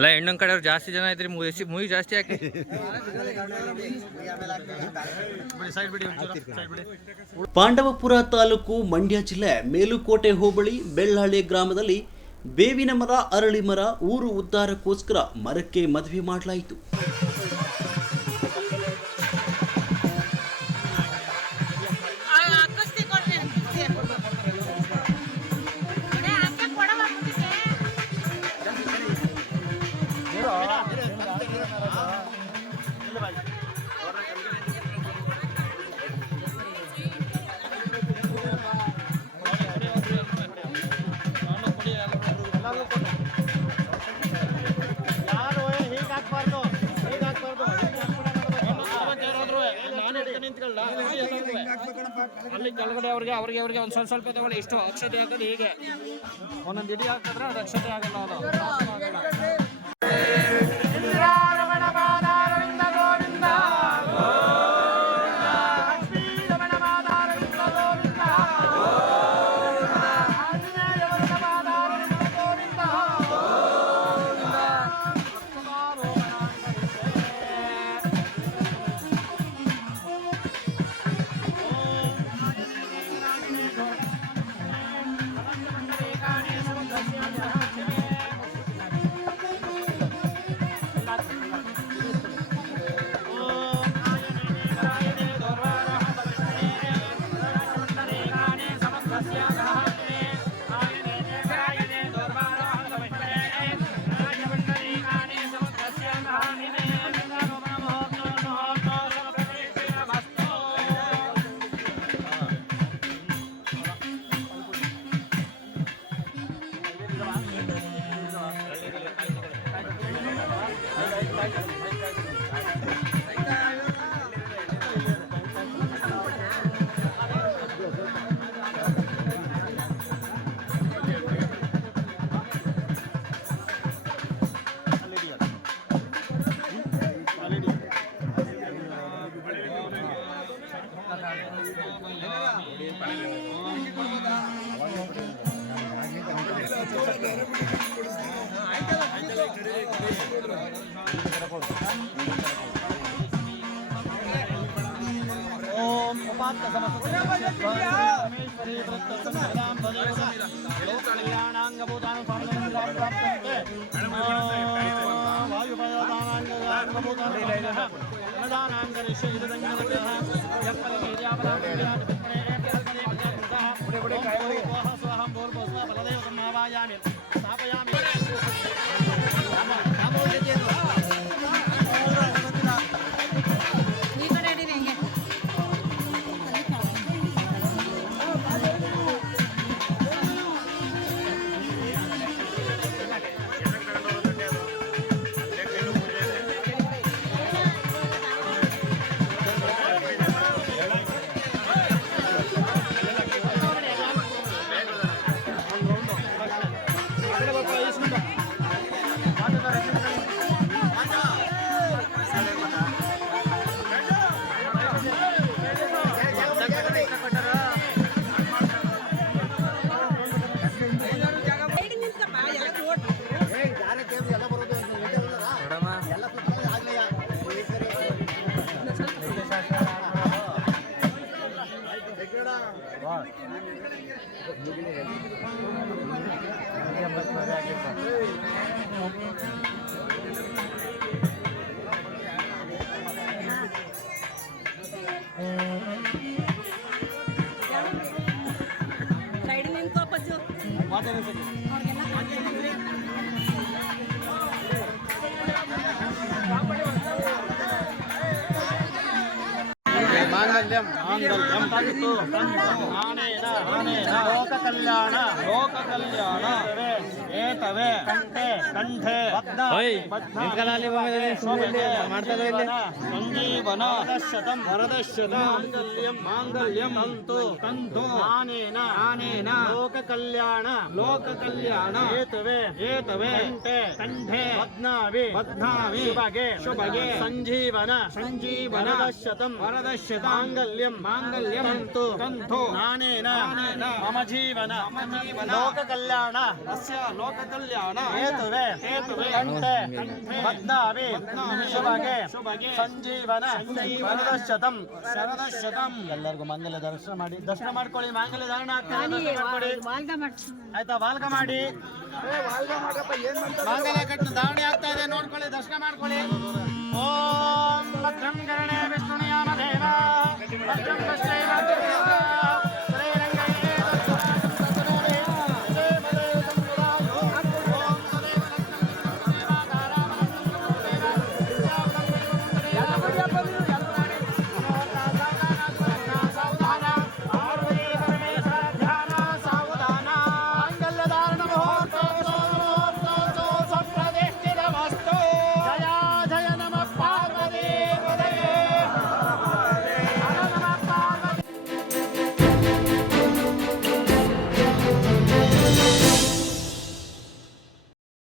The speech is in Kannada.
ಎಲ್ಲ ಹೆಣ್ಣು ಕಡೆಯವ್ರು ಜಾಸ್ತಿ ಜನ ಇದ್ರಿ ಮೂವಿ ಜಾಸ್ತಿ ಹಾಕಿ. ಪಾಂಡವಪುರ ತಾಲೂಕು ಮಂಡ್ಯ ಜಿಲ್ಲೆ ಮೇಲುಕೋಟೆ ಹೋಬಳಿ ಬೆಳ್ಳಹಳ್ಳಿ ಗ್ರಾಮದಲ್ಲಿ ಬೇವಿನ ಮರ ಅರಳಿ ಮರ ಊರು ಉದ್ಧಾರಕ್ಕೋಸ್ಕರ ಮರಕ್ಕೆ ಮದುವೆ ಮಾಡಲಾಯಿತು. ಅಲ್ಲಿ ಕೆಳಗಡೆ ಅವ್ರಿಗೆ ಒಂದು ಸ್ವಲ್ಪ ತಗೊಳ್ಳಿ. ಇಷ್ಟು ಅಕ್ಷತೆ ಹಾಕೋದು ಹೀಗೆ ಒಂದೊಂದು ಇಡಿ ಹಾಕಿದ್ರೆ ಅದು ಅಕ್ಷತೆ ಆಗಲ್ಲ. ಅದು ಲೋಕ ಕಲ್ಯಾಣ ಏತವೇ ಕಂಠೆ ಸಂಜೀವನ ವರದಶ್ಯತ ಮಾಂಗಲ್ಯಂ ತಂತು ಆನೇನ ಲೋಕ ಕಲ್ಯಾಣ ಏತವೇ ಕಂಠೆ ಬಧ್ನಾವಿ ಶುಭಗೆ ಸಂಜೀವನ ವರದಶ್ಯತ ಮಾಂಗಲ್ಯಂ ತಂತು ನಾನೇನ ಮಮ ಜೀವನ ಲೋಕ ಕಲ್ಯಾಣ ಹೇತುವೆ ಕಂಠೆ ಬದ್ನಾಮಿ ಶುಭಗೆ ಸಂಜೀವನ ಶರದಶತಂ ಎಲ್ಲರಿಗೂ ಮಂಗಲ ದರ್ಶನ ಮಾಡ್ಕೊಳ್ಳಿ. ಮಾಂಗಲ್ಯ ಧಾರಣ ಆಗ್ತದೆ, ಆಯ್ತಾ? ವಾಲ್ಗ ಮಾಡಿ, ಮಾಂಗಲ್ಯ ಕಟ್ಟು ಧಾರಣೆ ಆಗ್ತಾ ಇದೆ, ನೋಡ್ಕೊಳ್ಳಿ, ದರ್ಶನ ಮಾಡ್ಕೊಳ್ಳಿ. ಓಂ ಭದ್ರಂ ಕರ್ಣೇ ವಿಷ್ಣುಯಾಮ ದೇವ ಭದ್ರಂ ಪಶ್ಯೇ